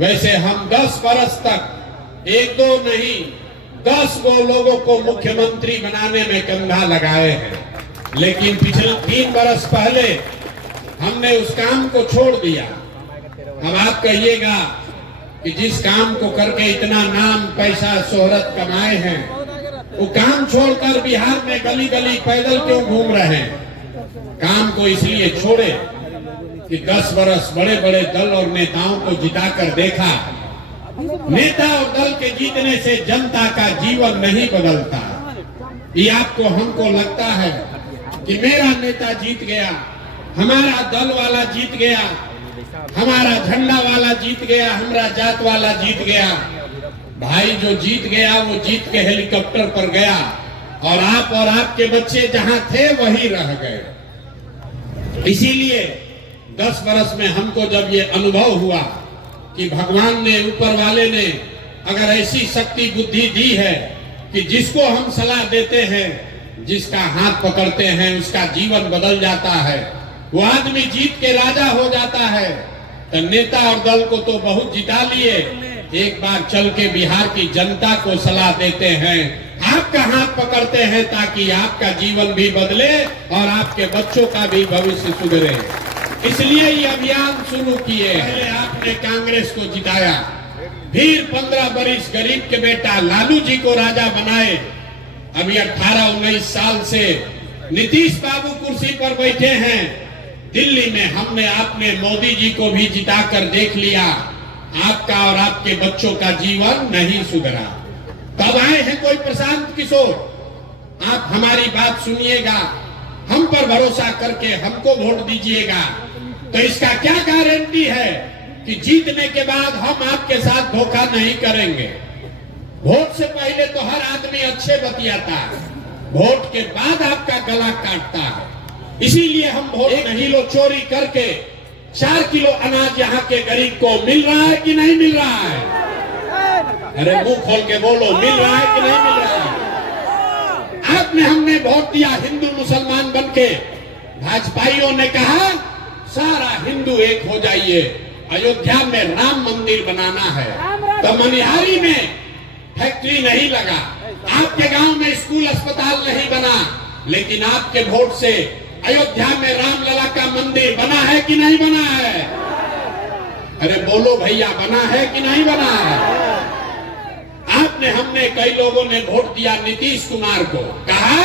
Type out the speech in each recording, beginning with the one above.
वैसे हम 10 बरस तक एक दो नहीं 10 गो लोगों को मुख्यमंत्री बनाने में कंधा लगाए हैं, लेकिन पिछले 3 बरस पहले हमने उस काम को छोड़ दिया। अब आप कहिएगा कि जिस काम को करके इतना नाम पैसा शोहरत कमाए हैं, वो काम छोड़कर बिहार में गली गली पैदल क्यों घूम रहे हैं? काम को इसलिए छोड़े कि 10 बरस बड़े बड़े दल और नेताओं को जिताकर देखा, नेता और दल के जीतने से जनता का जीवन नहीं बदलता। ये आपको हमको लगता है कि मेरा नेता जीत गया, हमारा दल वाला जीत गया, हमारा झंडा वाला जीत गया, हमारा जात वाला जीत गया। भाई जो जीत गया वो जीत के हेलीकॉप्टर पर गया और आपके बच्चे जहां थे वही रह गए। इसीलिए 10 बरस में हमको जब ये अनुभव हुआ कि भगवान ने, ऊपर वाले ने अगर ऐसी शक्ति बुद्धि दी है कि जिसको हम सलाह देते हैं, जिसका हाथ पकड़ते हैं, उसका जीवन बदल जाता है, वो आदमी जीत के राजा हो जाता है। तो नेता और दल को तो बहुत जिता लिए, एक बार चल के बिहार की जनता को सलाह देते हैं, आपका हाथ पकड़ते हैं ताकि आपका जीवन भी बदले और आपके बच्चों का भी भविष्य सुधरे। इसलिए ये अभियान शुरू किए। पहले आपने कांग्रेस को जिताया, फिर 15 बरिस गरीब के बेटा लालू जी को राजा बनाए। अभी 18-19 साल से नीतीश बाबू कुर्सी पर बैठे हैं। दिल्ली में हमने आपने मोदी जी को भी जिताकर देख लिया, आपका और आपके बच्चों का जीवन नहीं सुधरा। तब आए हैं कोई प्रशांत किशोर, आप हमारी बात सुनिएगा, हम पर भरोसा करके हमको वोट दीजिएगा। तो इसका क्या गारंटी है कि जीतने के बाद हम आपके साथ धोखा नहीं करेंगे? वोट से पहले तो हर आदमी अच्छे बतियाता है, वोट के बाद आपका गला काटता है। इसीलिए हम वोट नहीं लो चोरी करके 4 किलो अनाज यहाँ के गरीब को मिल रहा है कि नहीं मिल रहा है? अरे मुंह खोल के बोलो, मिल रहा है कि नहीं मिल रहा है? आपने हमने वोट दिया हिंदू मुसलमान बनके, भाजपाइयों ने कहा सारा हिंदू एक हो जाइए, अयोध्या में राम मंदिर बनाना है। तो मनिहारी में फैक्ट्री नहीं लगा, आपके गांव में स्कूल अस्पताल नहीं बना, लेकिन आपके वोट से अयोध्या में रामलला का मंदिर बना है कि नहीं बना है? अरे बोलो भैया, बना है कि नहीं बना है? आपने हमने कई लोगों ने वोट दिया नीतीश कुमार को, कहा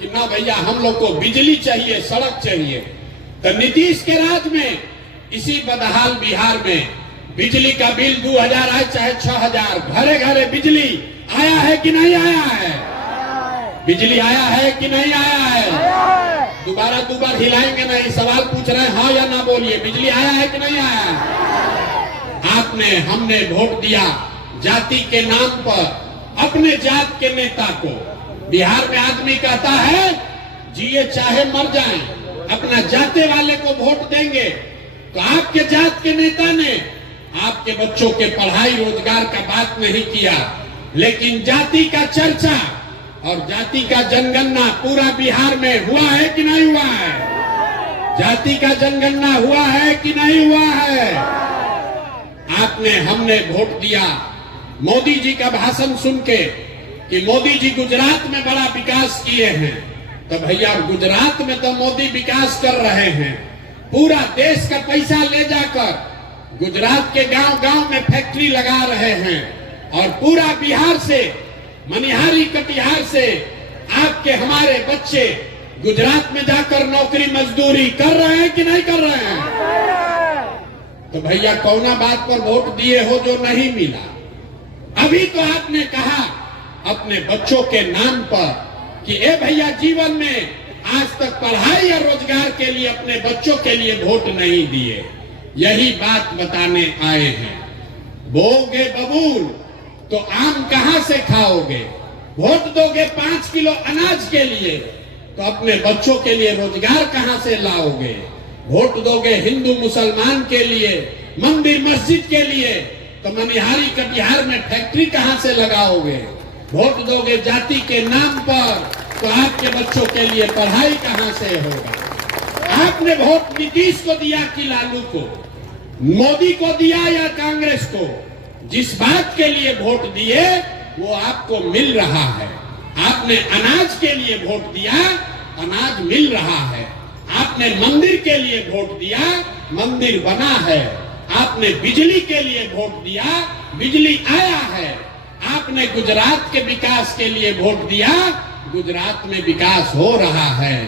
कि ना भैया हम लोग को बिजली चाहिए, सड़क चाहिए। तो नीतीश के राज में इसी बदहाल बिहार में बिजली का बिल 2000 आए चाहे 6000, घरे घरे बिजली आया है कि नहीं आया है? बिजली आया है कि नहीं आया है? दोबारा हिलाएंगे नहीं, सवाल पूछ रहे हैं, हाँ या ना बोलिए, बिजली आया है कि नहीं आया है? आपने हमने वोट दिया जाति के नाम पर, अपने जात के नेता को। बिहार में आदमी कहता है जिए चाहे मर जाएं, अपना जाते वाले को वोट देंगे। तो आपके जात के नेता ने आपके बच्चों के पढ़ाई रोजगार का बात नहीं किया, लेकिन जाति का चर्चा और जाति का जनगणना पूरा बिहार में हुआ है कि नहीं हुआ है? जाति का जनगणना हुआ है कि नहीं हुआ है? आपने हमने वोट दिया मोदी जी का भाषण सुन के कि मोदी जी गुजरात में बड़ा विकास किए हैं। तो भैया गुजरात में तो मोदी विकास कर रहे हैं, पूरा देश का पैसा ले जाकर गुजरात के गांव गांव में फैक्ट्री लगा रहे हैं और पूरा बिहार से, मनिहारी कटिहार से आपके हमारे बच्चे गुजरात में जाकर नौकरी मजदूरी कर रहे हैं कि नहीं कर रहे हैं? तो भैया कौना बात पर वोट दिए हो जो नहीं मिला? अभी तो आपने कहा अपने बच्चों के नाम पर कि ए भैया जीवन में आज तक पढ़ाई या रोजगार के लिए अपने बच्चों के लिए वोट नहीं दिए। यही बात बताने आए हैं। बोगे बबूल तो आम कहां से खाओगे? वोट दोगे 5 किलो अनाज के लिए तो अपने बच्चों के लिए रोजगार कहां से लाओगे? वोट दोगे हिंदू मुसलमान के लिए, मंदिर मस्जिद के लिए तो मनिहारी कटिहार में फैक्ट्री कहां से लगाओगे? वोट दोगे जाति के नाम पर तो आपके बच्चों के लिए पढ़ाई कहां से होगा? आपने वोट नीतीश को दिया कि लालू को? मोदी को दिया या कांग्रेस को, जिस बात के लिए वोट दिए वो आपको मिल रहा है। आपने अनाज के लिए वोट दिया, अनाज मिल रहा है। आपने मंदिर के लिए वोट दिया, मंदिर बना है। आपने बिजली के लिए वोट दिया, बिजली आया है। आपने गुजरात के विकास के लिए वोट दिया, गुजरात में विकास हो रहा है।